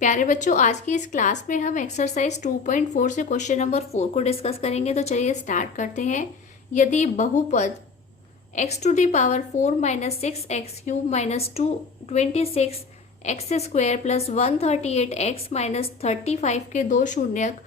प्यारे बच्चों, आज की इस क्लास में हम एक्सरसाइज 2.4 से क्वेश्चन नंबर 4 को डिस्कस करेंगे। तो चलिए स्टार्ट करते हैं। यदि बहुपद x to the power 4 minus 6x³ minus 226 x square plus 138x minus 35 के दो शून्यक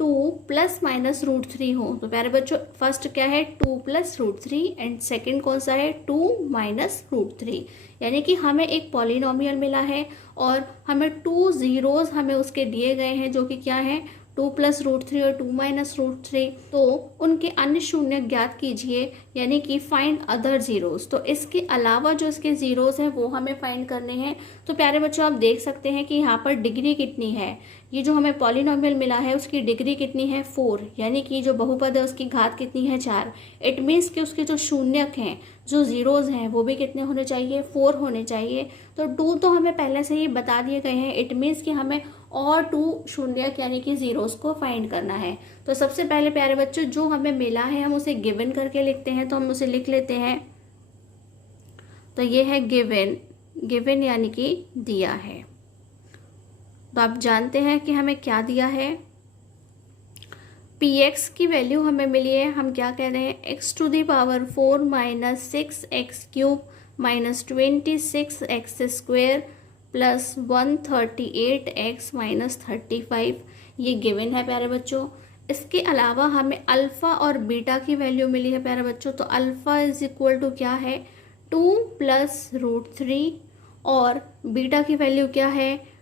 2 प्लस माइनस √3 हो, तो प्यारे बच्चों फर्स्ट क्या है 2 प्लस √3 एंड सेकेंड कौन सा है 2 माइनस √3। यानी कि हमें एक पॉलिनोमियल मिला है और हमें 2 जीरोज हमें उसके दिए गए हैं, जो कि क्या है 2 प्लस √3 और 2 माइनस √3। तो उनके अन्य शून्य ज्ञात कीजिए, यानी कि फाइंड अदर जीरोज। तो इसके अलावा जो इसके जीरोज हैं वो हमें फाइंड करने हैं। तो प्यारे बच्चों आप देख सकते हैं कि यहाँ पर डिग्री कितनी है, ये जो हमें पॉलिनोमियल मिला है उसकी डिग्री कितनी है 4, यानी कि जो बहुपद है उसकी घात कितनी है 4। इट मीन्स कि उसके जो शून्यक हैं, जो जीरोज हैं, वो भी कितने होने चाहिए 4 होने चाहिए। तो 2 तो हमें पहले से ही बता दिए गए हैं। इट मीन्स कि हमें और 2 शून्यक यानी कि जीरोज को फाइंड करना है। तो सबसे पहले प्यारे बच्चों जो हमें मिला है हम उसे गिवन करके लिखते हैं। तो हम उसे लिख लेते हैं। तो ये है गिवन, गिवन यानी कि दिया है। तो आप जानते हैं कि हमें क्या दिया है, px की वैल्यू हमें मिली है। हम क्या कह रहे हैं x to the power 4 minus 6x³ minus 26x² plus 138x minus 35, ये गिवन है प्यारे बच्चों। इसके अलावा हमें अल्फ़ा और बीटा की वैल्यू मिली है प्यारे बच्चों। तो अल्फ़ा इज इक्वल टू क्या है 2 प्लस √3 और बीटा की वैल्यू क्या है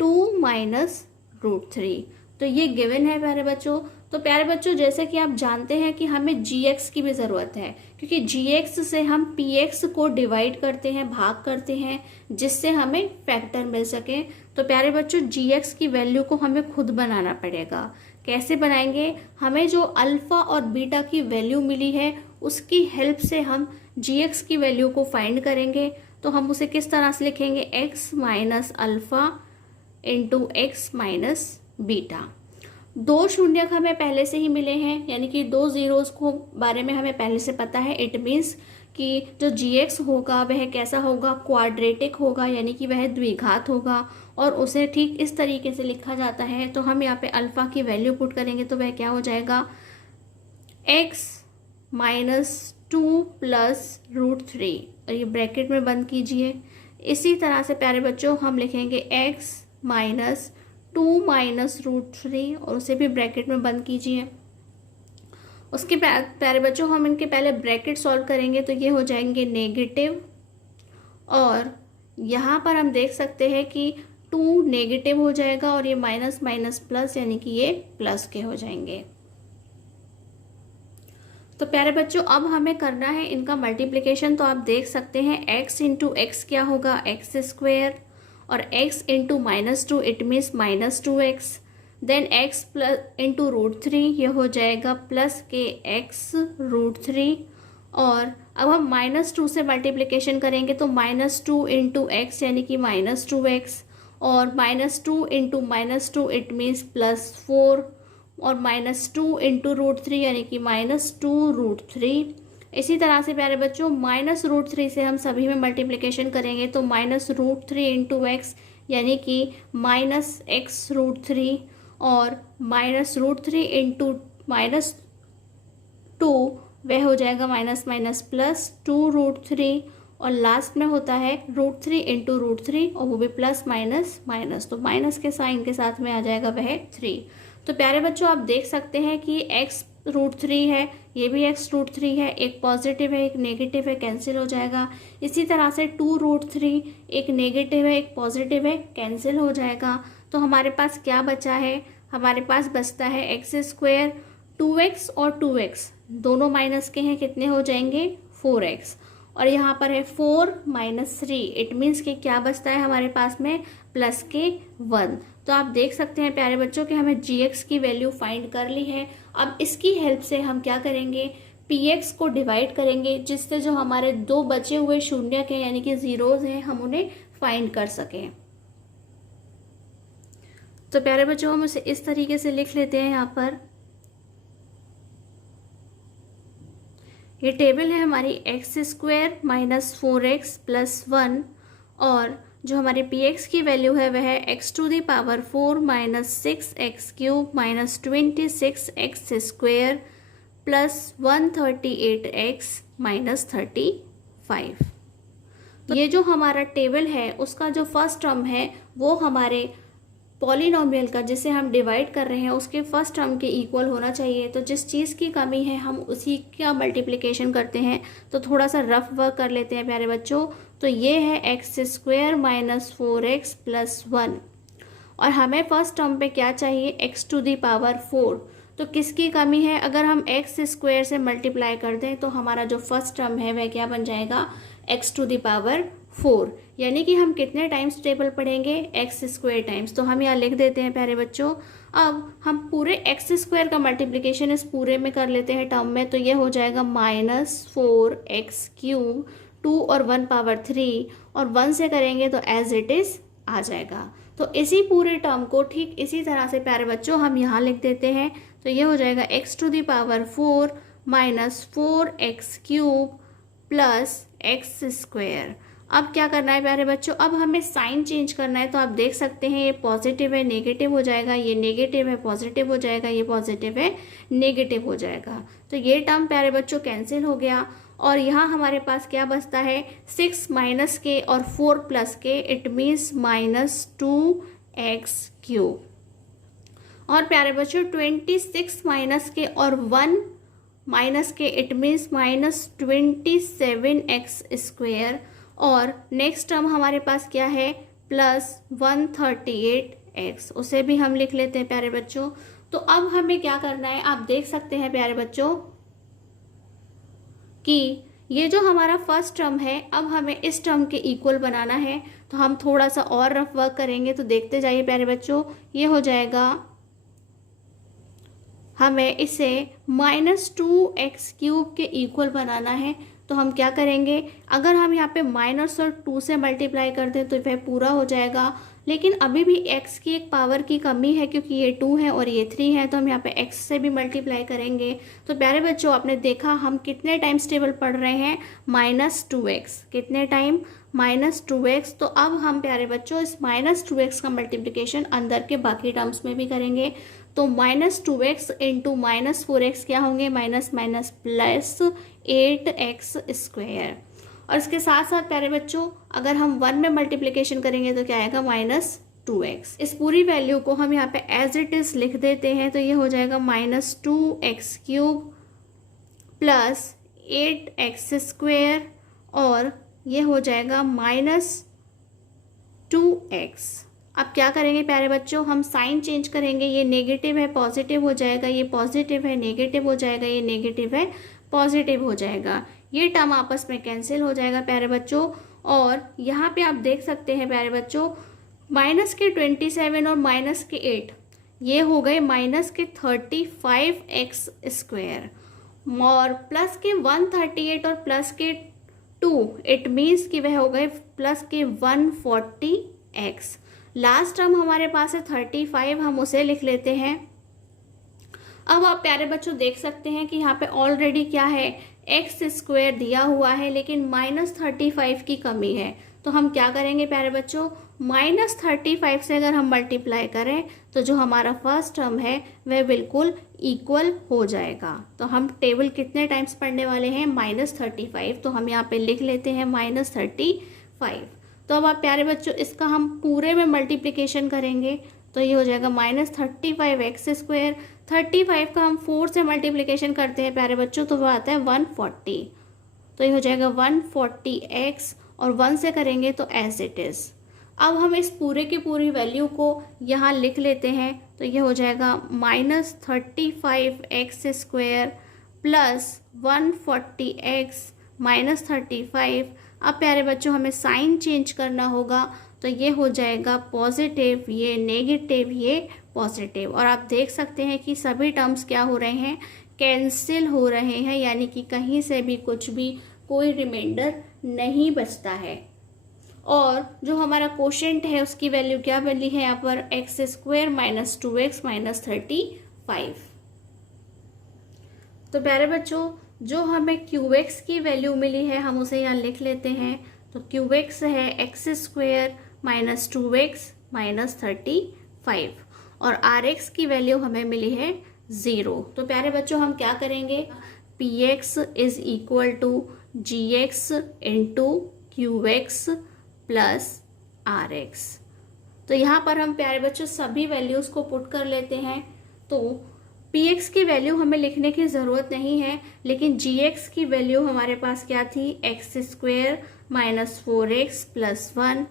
2 माइनस √3। तो ये गिवन है प्यारे बच्चों। तो प्यारे बच्चों जैसे कि आप जानते हैं कि हमें gx की भी ज़रूरत है, क्योंकि gx से हम px को डिवाइड करते हैं, भाग करते हैं, जिससे हमें फैक्टर मिल सके। तो प्यारे बच्चों gx की वैल्यू को हमें खुद बनाना पड़ेगा। कैसे बनाएंगे, हमें जो अल्फ़ा और बीटा की वैल्यू मिली है उसकी हेल्प से हम gx की वैल्यू को फाइंड करेंगे। तो हम उसे किस तरह से लिखेंगे x minus alpha into x minus beta. दो शून्यक हमें पहले से ही मिले हैं, यानी कि 2 जीरोस को बारे में हमें पहले से पता है। इट मीन्स कि जो gx होगा वह कैसा होगा, क्वाड्रेटिक होगा, यानी कि वह द्विघात होगा और उसे ठीक इस तरीके से लिखा जाता है। तो हम यहाँ पे अल्फ़ा की वैल्यू पुट करेंगे तो वह क्या हो जाएगा x माइनस 2 प्लस √3, और ये ब्रैकेट में बंद कीजिए। इसी तरह से प्यारे बच्चों हम लिखेंगे x माइनस 2 माइनस √3 और उसे भी ब्रैकेट में बंद कीजिए। उसके प्यारे बच्चों हम इनके पहले ब्रैकेट सॉल्व करेंगे तो ये हो जाएंगे नेगेटिव, और यहाँ पर हम देख सकते हैं कि 2 नेगेटिव हो जाएगा और ये माइनस माइनस प्लस, यानी कि ये प्लस के हो जाएंगे। तो प्यारे बच्चों अब हमें करना है इनका मल्टीप्लिकेशन। तो आप देख सकते हैं x इंटू एक्स क्या होगा x² और x into -2 it means -2x, then x plus into √3 ये हो जाएगा प्लस के x √3, और अब हम -2 से मल्टीप्लिकेशन करेंगे तो -2 इंटू एक्स यानी कि -2x, और -2 इंटू -2 इट मीन्स +4, और -2 इंटू √3 यानी कि -2√3। इसी तरह से प्यारे बच्चों -√3 से हम सभी में मल्टीप्लिकेशन करेंगे तो -√3 इंटू एक्स यानी कि -x√3, और -√3 इंटू -2 वह हो जाएगा माइनस माइनस प्लस 2√3, और लास्ट में होता है √3 इंटू √3 और वो भी प्लस माइनस माइनस, तो माइनस के साइन के साथ में आ जाएगा वह 3। तो प्यारे बच्चों आप देख सकते हैं कि x √3 है, ये भी x √3 है, एक पॉजिटिव है एक नेगेटिव है, कैंसिल हो जाएगा। इसी तरह से 2√3 एक नेगेटिव है एक पॉजिटिव है, कैंसिल हो जाएगा। तो हमारे पास क्या बचा है, हमारे पास बचता है x², 2x और 2x दोनों माइनस के हैं, कितने हो जाएंगे 4x, और यहाँ पर है 4 माइनस 3, इट मीन्स कि क्या बचता है हमारे पास में प्लस के 1। तो आप देख सकते हैं प्यारे बच्चों कि हमें gx की वैल्यू फाइंड कर ली है। अब इसकी हेल्प से हम क्या करेंगे px को डिवाइड करेंगे, जिससे जो हमारे 2 बचे हुए शून्यक हैं यानी कि जीरोज हैं हम उन्हें फाइंड कर सकें। तो प्यारे बच्चों हम उसे इस तरीके से लिख लेते हैं। यहाँ पर ये टेबल है हमारी x² माइनस 4x प्लस 1 और जो हमारी पी एक्स की वैल्यू है वह है x to the power 4 minus 6x³ minus 26x² plus 138x minus 35। तो ये जो हमारा टेबल है उसका जो फर्स्ट टर्म है वो हमारे पॉलिनोमियल का जिसे हम डिवाइड कर रहे हैं उसके फर्स्ट टर्म के इक्वल होना चाहिए। तो जिस चीज़ की कमी है हम उसी का मल्टीप्लिकेशन करते हैं। तो थोड़ा सा रफ वर्क कर लेते हैं प्यारे बच्चों। तो ये है x² माइनस 4x प्लस 1 और हमें फर्स्ट टर्म पे क्या चाहिए, x टू दी पावर 4। तो किसकी कमी है, अगर हम x² से मल्टीप्लाई कर दें तो हमारा जो फर्स्ट टर्म है वह क्या बन जाएगा, x टू दी पावर 4। यानी कि हम कितने टाइम्स टेबल पढ़ेंगे, x² टाइम्स। तो हम यहाँ लिख देते हैं प्यारे बच्चों। अब हम पूरे x² का मल्टीप्लिकेशन इस पूरे में कर लेते हैं टर्म में। तो ये हो जाएगा -4x³ 2 और 1 पावर 3 और 1 से करेंगे तो एज इट इज़ आ जाएगा। तो इसी पूरे टर्म को ठीक इसी तरह से प्यारे बच्चों हम यहाँ लिख देते हैं। तो ये हो जाएगा x to the power 4 minus 4x³ plus x²। अब क्या करना है प्यारे बच्चों, अब हमें साइन चेंज करना है। तो आप देख सकते हैं ये पॉजिटिव है नेगेटिव हो जाएगा, ये नेगेटिव है पॉजिटिव हो जाएगा, ये पॉजिटिव है नेगेटिव हो जाएगा। तो ये टर्म प्यारे बच्चों कैंसिल हो गया और यहाँ हमारे पास क्या बचता है, 6 माइनस के और 4 प्लस के, इट मीन्स -2x³ और प्यारे बच्चों 26 माइनस के और 1 माइनस के, इट मीन्स -27x² और नेक्स्ट टर्म हमारे पास क्या है, प्लस 138x, उसे भी हम लिख लेते हैं प्यारे बच्चों। तो अब हमें क्या करना है, आप देख सकते हैं प्यारे बच्चों कि ये जो हमारा फर्स्ट टर्म है अब हमें इस टर्म के इक्वल बनाना है। तो हम थोड़ा सा और रफ वर्क करेंगे। तो देखते जाइए प्यारे बच्चों, ये हो जाएगा, हमें इसे -2x³ के इक्वल बनाना है। तो हम क्या करेंगे, अगर हम यहाँ पे माइनस और 2 से मल्टीप्लाई कर दें तो वह पूरा हो जाएगा, लेकिन अभी भी x की एक पावर की कमी है क्योंकि ये 2 है और ये 3 है। तो हम यहाँ पे x से भी मल्टीप्लाई करेंगे। तो प्यारे बच्चों आपने देखा हम कितने टाइम्स टेबल पढ़ रहे हैं, -2x, कितने टाइम, -2x। तो अब हम प्यारे बच्चों इस -2x का मल्टीप्लिकेशन अंदर के बाकी टर्म्स में भी करेंगे। तो -2x इंटू -4x क्या होंगे, माइनस माइनस प्लस 8x²। और इसके साथ साथ प्यारे बच्चों अगर हम 1 में मल्टीप्लिकेशन करेंगे तो क्या आएगा, -2x। इस पूरी वैल्यू को हम यहाँ पे एज इट इज लिख देते हैं। तो ये हो जाएगा -2x³ प्लस 8x² और ये हो जाएगा -2x। अब क्या करेंगे प्यारे बच्चों, हम साइन चेंज करेंगे। ये नेगेटिव है पॉजिटिव हो जाएगा, ये पॉजिटिव है नेगेटिव हो जाएगा, ये नेगेटिव है पॉजिटिव हो जाएगा। ये टर्म आपस में कैंसिल हो जाएगा प्यारे बच्चों। और यहाँ पे आप देख सकते हैं प्यारे बच्चों, माइनस के 27 और माइनस के 8 ये हो गए माइनस के 35x² और प्लस के 138 और प्लस के 2, इट मीन्स कि वह हो गए प्लस के 140x। लास्ट टर्म हमारे पास है 35, हम उसे लिख लेते हैं। अब आप प्यारे बच्चों देख सकते हैं कि यहाँ पे ऑलरेडी क्या है, x² दिया हुआ है लेकिन -35 की कमी है। तो हम क्या करेंगे प्यारे बच्चों, -35 से अगर हम मल्टीप्लाई करें तो जो हमारा फर्स्ट टर्म है वह बिल्कुल इक्वल हो जाएगा। तो हम टेबल कितने टाइम्स पढ़ने वाले हैं, -35। तो हम यहाँ पे लिख लेते हैं -35। तो अब आप प्यारे बच्चों इसका हम पूरे में मल्टीप्लिकेशन करेंगे। तो ये हो जाएगा -35x²। 35 का हम 4 से मल्टीप्लिकेशन करते हैं प्यारे बच्चों तो वह आता है 140। तो ये हो जाएगा 140x और 1 से करेंगे तो एज इट इज़। अब हम इस पूरे की पूरी वैल्यू को यहाँ लिख लेते हैं। तो ये हो जाएगा -35x² प्लस 140x -35। अब प्यारे बच्चों हमें साइन चेंज करना होगा। तो ये हो जाएगा पॉजिटिव, ये नेगेटिव, ये पॉजिटिव। और आप देख सकते हैं कि सभी टर्म्स क्या हो रहे हैं, कैंसिल हो रहे हैं, यानी कि कहीं से भी कुछ भी कोई रिमाइंडर नहीं बचता है। और जो हमारा कोशेंट है उसकी वैल्यू क्या बनी है यहाँ पर, x² माइनस 2x माइनस 35। तो प्यारे बच्चों जो हमें QX की वैल्यू मिली है हम उसे यहाँ लिख लेते हैं। तो QX है x² माइनस 2x माइनस 35 और Rx की वैल्यू हमें मिली है 0। तो प्यारे बच्चों हम क्या करेंगे, Px is equal to Gx into Qx plus Rx। तो यहाँ पर हम प्यारे बच्चों सभी वैल्यूज़ को पुट कर लेते हैं। तो Px की वैल्यू हमें लिखने की ज़रूरत नहीं है, लेकिन Gx की वैल्यू हमारे पास क्या थी, x² माइनस 4x प्लस 1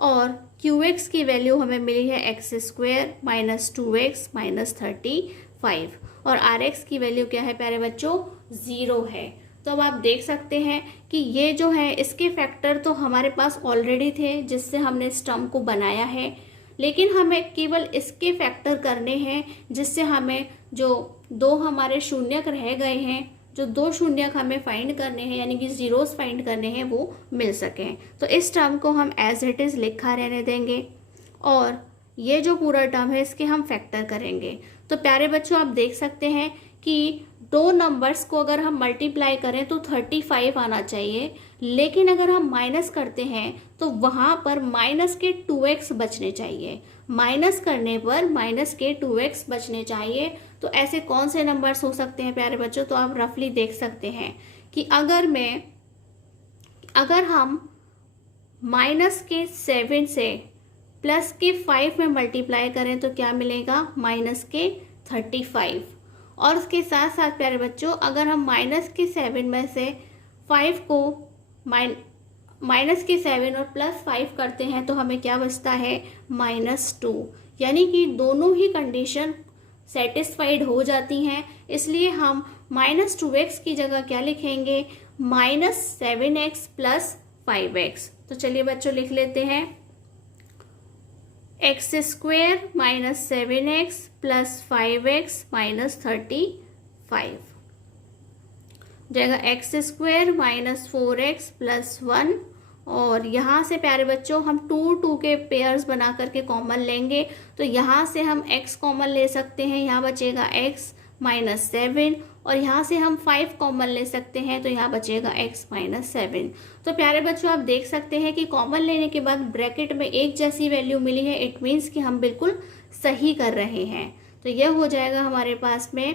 और Qx की वैल्यू हमें मिली है x² माइनस 2x माइनस 35 और Rx की वैल्यू क्या है प्यारे बच्चों, 0 है। तो अब आप देख सकते हैं कि ये जो है इसके फैक्टर तो हमारे पास ऑलरेडी थे जिससे हमने इस टर्म को बनाया है, लेकिन हमें केवल इसके फैक्टर करने हैं जिससे हमें जो दो हमारे शून्यक रह गए हैं, जो दो शून्यक हमें फाइंड करने हैं यानी कि जीरोस फाइंड करने हैं, वो मिल सकें। तो इस टर्म को हम एज इट इज़ लिखा रहने देंगे और ये जो पूरा टर्म है इसके हम फैक्टर करेंगे। तो प्यारे बच्चों आप देख सकते हैं कि दो नंबर्स को अगर हम मल्टीप्लाई करें तो 35 आना चाहिए, लेकिन अगर हम माइनस करते हैं तो वहाँ पर माइनस के 2x बचने चाहिए। माइनस करने पर माइनस के 2x बचने चाहिए। तो ऐसे कौन से नंबर्स हो सकते हैं प्यारे बच्चों, तो आप रफली देख सकते हैं कि अगर हम माइनस के 7 से प्लस के 5 में मल्टीप्लाई करें तो क्या मिलेगा, माइनस के 35। और उसके साथ साथ प्यारे बच्चों अगर हम माइनस के 7 में से 5 को माइनस के 7 और प्लस 5 करते हैं तो हमें क्या बचता है, -2। यानी कि दोनों ही कंडीशन सेटिस्फाइड हो जाती हैं, इसलिए हम -2x की जगह क्या लिखेंगे, -7x प्लस 5x। तो चलिए बच्चों लिख लेते हैं, x² minus 7x plus 5x minus 35 जाएगा x² माइनस 4x प्लस 1 और यहाँ से प्यारे बच्चों हम 2 के पेयर्स बना करके कॉमन लेंगे। तो यहाँ से हम x कॉमन ले सकते हैं, यहाँ बचेगा x माइनस 7 और यहाँ से हम 5 कॉमन ले सकते हैं तो यहाँ बचेगा x माइनस 7। तो प्यारे बच्चों आप देख सकते हैं कि कॉमन लेने के बाद ब्रैकेट में एक जैसी वैल्यू मिली है, इट मीन्स कि हम बिल्कुल सही कर रहे हैं। तो यह हो जाएगा हमारे पास में,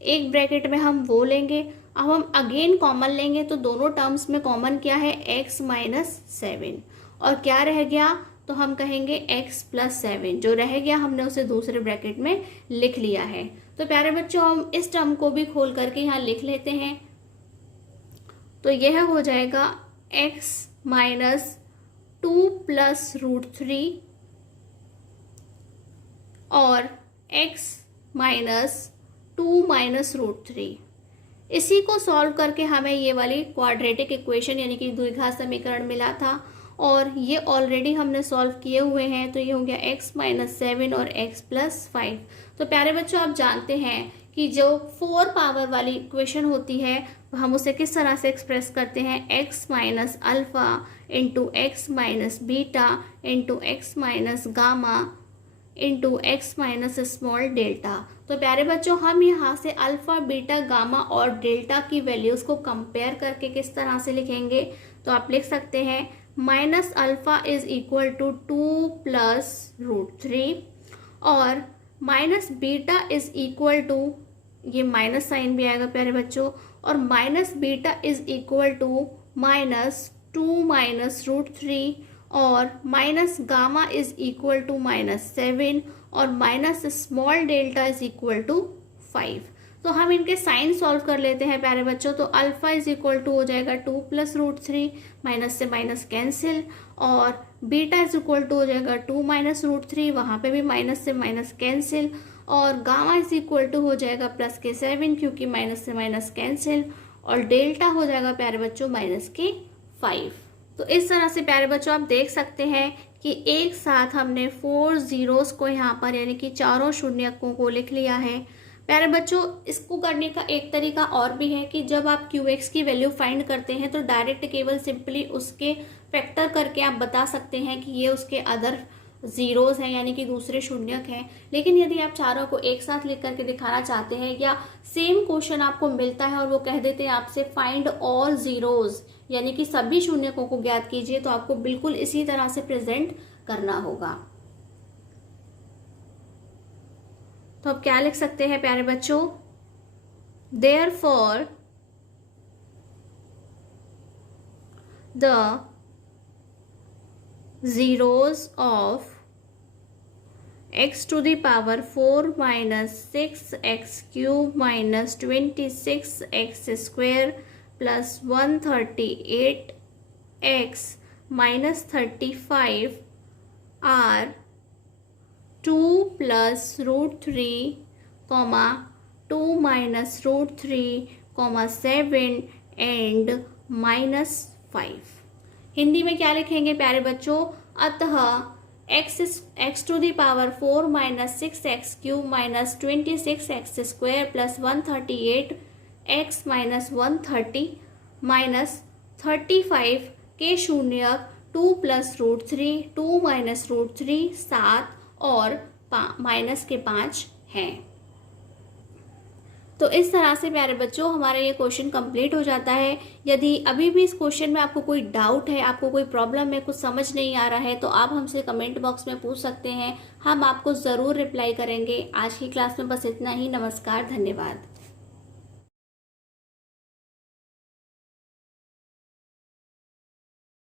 एक ब्रैकेट में हम वो लेंगे। अब हम अगेन कॉमन लेंगे तो दोनों टर्म्स में कॉमन क्या है, x माइनस 7 और क्या रह गया, तो हम कहेंगे x प्लस 7। जो रह गया हमने उसे दूसरे ब्रैकेट में लिख लिया है। तो प्यारे बच्चों हम इस टर्म को भी खोल करके यहाँ लिख लेते हैं। तो यह हो जाएगा x माइनस 2 प्लस √3 और x माइनस 2 माइनस √3। इसी को सॉल्व करके हमें ये वाली क्वाड्रेटिक इक्वेशन यानी कि द्विघात समीकरण मिला था और ये ऑलरेडी हमने सॉल्व किए हुए हैं। तो ये हो गया x माइनस 7 और x प्लस 5। तो प्यारे बच्चों आप जानते हैं कि जो 4 पावर वाली इक्वेशन होती है हम उसे किस तरह से एक्सप्रेस करते हैं, x minus alpha into x minus beta into x minus gamma into x minus small delta. तो प्यारे बच्चों हम यहाँ से अल्फ़ा बीटा गामा और डेल्टा की वैल्यूज़ को कंपेयर करके किस तरह से लिखेंगे, तो आप लिख सकते हैं minus alpha is equal to 2 plus √3 और minus beta is equal to, ये माइनस साइन भी आएगा प्यारे बच्चों, और minus beta is equal to -2 minus √3 और minus gamma is equal to -7 और minus small delta is equal to 5। तो हम इनके साइन सॉल्व कर लेते हैं प्यारे बच्चों। तो अल्फ़ा इज इक्वल टू हो जाएगा 2 प्लस √3, माइनस से माइनस कैंसिल, और बीटा इज इक्वल टू हो जाएगा 2 माइनस √3, वहाँ पे भी माइनस से माइनस कैंसिल, और गामा इज इक्वल टू हो जाएगा प्लस के 7 क्योंकि माइनस से माइनस कैंसिल, और डेल्टा हो जाएगा प्यारे बच्चों माइनस के 5। तो इस तरह से प्यारे बच्चों आप देख सकते हैं कि एक साथ हमने 4 जीरोस को यहाँ पर यानी कि चारों शून्यकों को लिख लिया है। प्यारे बच्चों इसको करने का एक तरीका और भी है कि जब आप QX की वैल्यू फाइंड करते हैं तो डायरेक्ट केवल सिंपली उसके फैक्टर करके आप बता सकते हैं कि ये उसके अदर जीरोस हैं यानी कि दूसरे शून्यक हैं। लेकिन यदि आप चारों को एक साथ लिख करके दिखाना चाहते हैं या सेम क्वेश्चन आपको मिलता है और वो कह देते हैं आपसे फाइंड ऑल जीरोस यानी कि सभी शून्यकों को ज्ञात कीजिए, तो आपको बिल्कुल इसी तरह से प्रेजेंट करना होगा। तो अब क्या लिख सकते हैं प्यारे बच्चों, therefore the zeros of x to the power 4 minus 6x cube minus 26x square plus 138x minus 35 are 2 plus root 3 comma 2 minus root 3 comma 7 and minus 5। Hindi में क्या लिखेंगे प्यारे बच्चों, अतः x to the power 4 minus 6x cube minus 26x square plus 138x minus 130 minus 35 के शून्यक 2 plus root 3, 2 minus root 3 7 और minus के 5 हैं। तो इस तरह से प्यारे बच्चों हमारा ये क्वेश्चन कंप्लीट हो जाता है। यदि अभी भी इस क्वेश्चन में आपको कोई डाउट है, आपको कोई प्रॉब्लम है, कुछ समझ नहीं आ रहा है, तो आप हमसे कमेंट बॉक्स में पूछ सकते हैं, हम आपको ज़रूर रिप्लाई करेंगे। आज की क्लास में बस इतना ही। नमस्कार, धन्यवाद।